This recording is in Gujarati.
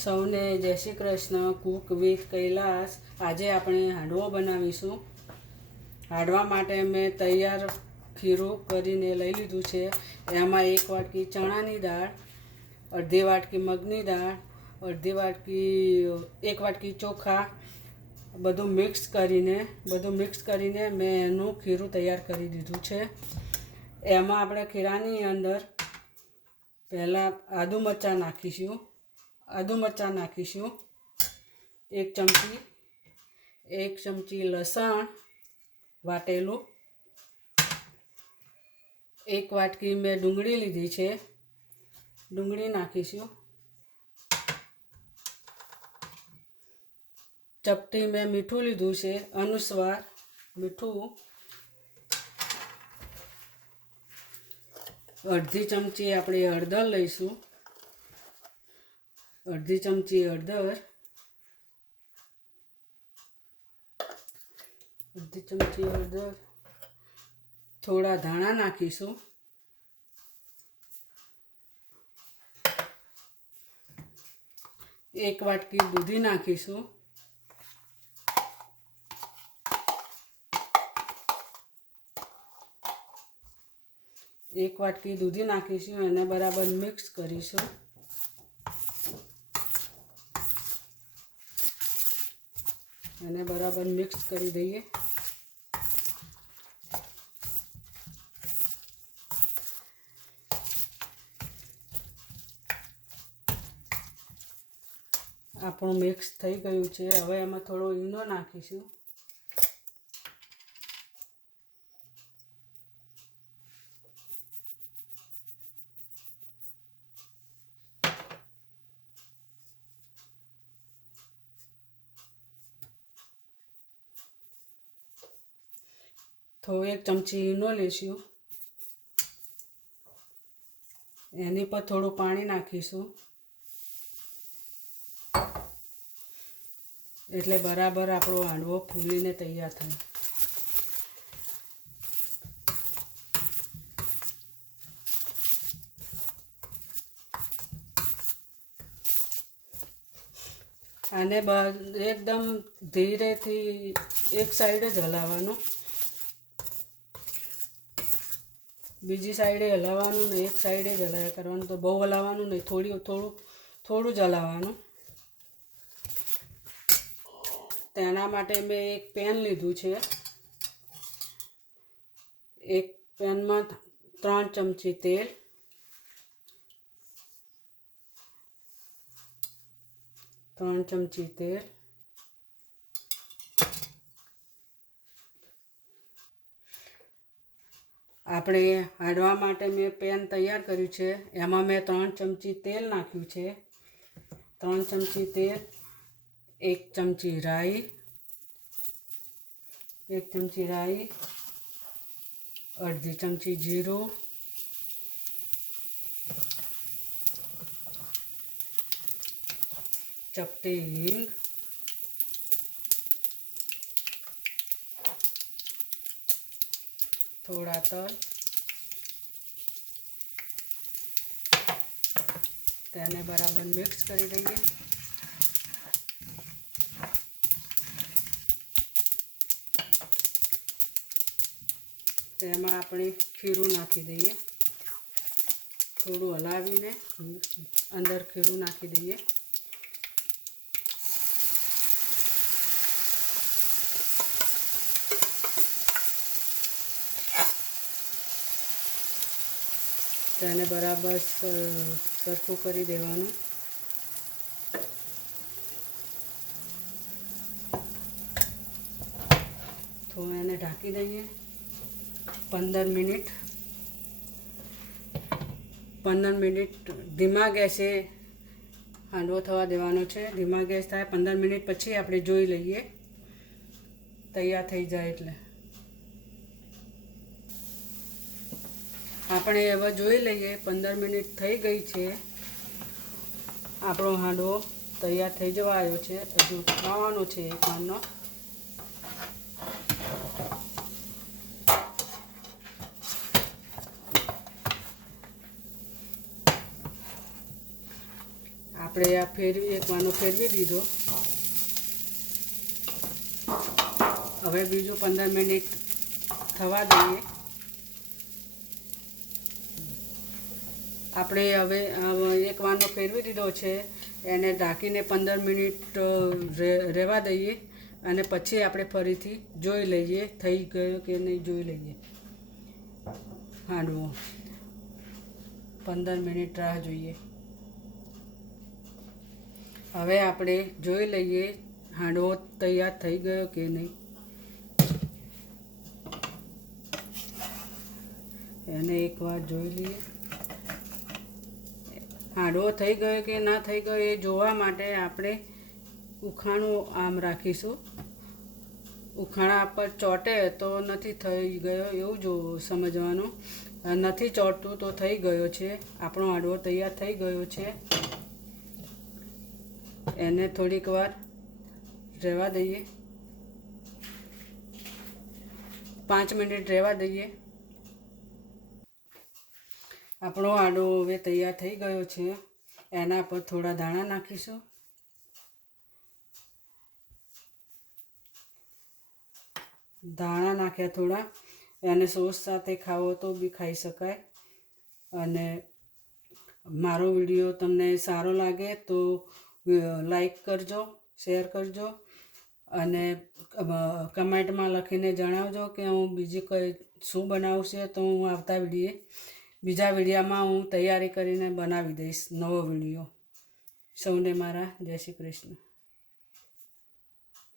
સૌને જય શ્રી કૃષ્ણ. Cook with Kailash. આજે આપણે હાંડવો બનાવીશું. હાંડવા માટે મેં તૈયાર ખીરું કરીને લઈ લીધું છે. એમાં 1 વાટકી ચણાની દાળ, અડધી વાટકી મગની દાળ, અડધી વાટકી 1 વાટકી ચોખા, બધું મિક્સ કરીને મેં એનું ખીરું તૈયાર કરી દીધું છે. એમાં આપણે ખીરાની અંદર પહેલાં આદુ મરચાં નાખીશું. 1 ચમચી લસણ વાટેલું, 1 વાટકી મેં ડુંગળી લીધી છે, ડુંગળી નાખીશું. ચપટી મેં મીઠું લીધું છે, અનુસ્વાર મીઠું. અડધી ચમચી આપણે હળદર લઈશું, અડધી ચમચી હળદર, થોડા ધાણા નાખીશું, 1 વાટકી દૂધી નાખીશું, 1 વાટકી દૂધી નાખીશું. એને બરાબર મિક્સ કરીશું. એને બરાબર મિક્સ કરી દઈએ. આપણું મિક્સ થઈ ગયું છે. હવે એમાં થોડો ઈનો નાખીશું. થોડો 1 ચમચી ઈનો લઈશું. એની પર થોડું પાણી નાખીશું, એટલે બરાબર આપણો હાંડવો ફૂલીને તૈયાર થાય. આને એકદમ ધીરેથી એક સાઈડ જ હલાવવાનું, બીજી સાઈડે હલાવવાનું ને એક સાઈડે જ હલાવ્યા કરવાનું. તો બહુ હલાવવાનું નહીં, થોડું જ હલાવવાનું. તેના માટે મેં એક પેન લીધું છે. એક પેનમાં 3 ચમચી તેલ, 3 ચમચી તેલ, આપણે હાંડવા માટે મેં પેન તૈયાર કર્યું છે. એમાં મેં 3 ચમચી તેલ નાખ્યું છે. 3 ચમચી તેલ, 1 ચમચી રાઈ, અડધી ચમચી જીરું, ચપટી હિંગ, થોડા તલ. તેને બરાબર મિક્સ કરી દઈએ. તેમાં આપણે ખીરું નાખી દઈએ. થોડું હલાવીને અંદર ખીરું નાખી દઈએ. તેને બરાબર સરખું કરી દેવાનું. તો એને ઢાંકી દઈએ 15 મિનિટ ધીમા ગેસે હાંડવો થવા દેવાનો છે. ધીમા ગેસ થાય 15 મિનિટ પછી આપણે જોઈ લઈએ, તૈયાર થઈ જાય એટલે. આપણે હવે જોઈ લઈએ. 15 મિનિટ થઈ ગઈ છે. આપણો હાંડવો તૈયાર થઈ જવા આવ્યો છે. હજુ ખાવાનો છે એક વારનો. આપણે આ એક વાનો ફેરવી દીધો. હવે બીજું 15 મિનિટ થવા દઈએ. આપણે હવે એક વાનો ફેરવી દીધો છે, એને ઢાંકીને 15 મિનિટ રહેવા દઈએ અને પછી આપણે ફરીથી જોઈ લઈએ થઈ ગયો કે નહીં. જોઈ લઈએ હાંડવો. 15 મિનિટ રાહ જોઈએ. હવે આપણે જોઈ લઈએ હાંડવો તૈયાર થઈ ગયો કે નહીં. એને એકવાર જોઈ લઈએ. હાંડવો થઈ ગયો કે ના થઈ ગયો એ જોવા માટે આપણે ઉખાણું આમ રાખીશું. ઉખાણા પર ચોંટે તો નથી થઈ ગયો એવું જો સમજવાનું. નથી ચોંટતું તો થઈ ગયો છે. આપણો હાંડવો તૈયાર થઈ ગયો છે. એને થોડીક વાર રહેવા દઈએ. 5 મિનિટ રહેવા દઈએ. આપણો હાંડવો હવે તૈયાર થઈ ગયો છે. એના પર થોડા દાણા નાખીશું. દાણા નાખ્યા થોડા. એને સોસ સાથે ખાવો તો બી ખાઈ શકાય. અને મારો વિડીયો તમને સારો લાગે તો લાઈક કરજો, શેર કરજો અને કમેન્ટમાં લખીને જણાવજો કે હું બીજી કઈ શું બનાવું છે તો હું આવતા બીજા વિડીયામાં હું તૈયારી કરીને બનાવી દઈશ નવો વિડીયો. સૌને મારા જય શ્રી કૃષ્ણ.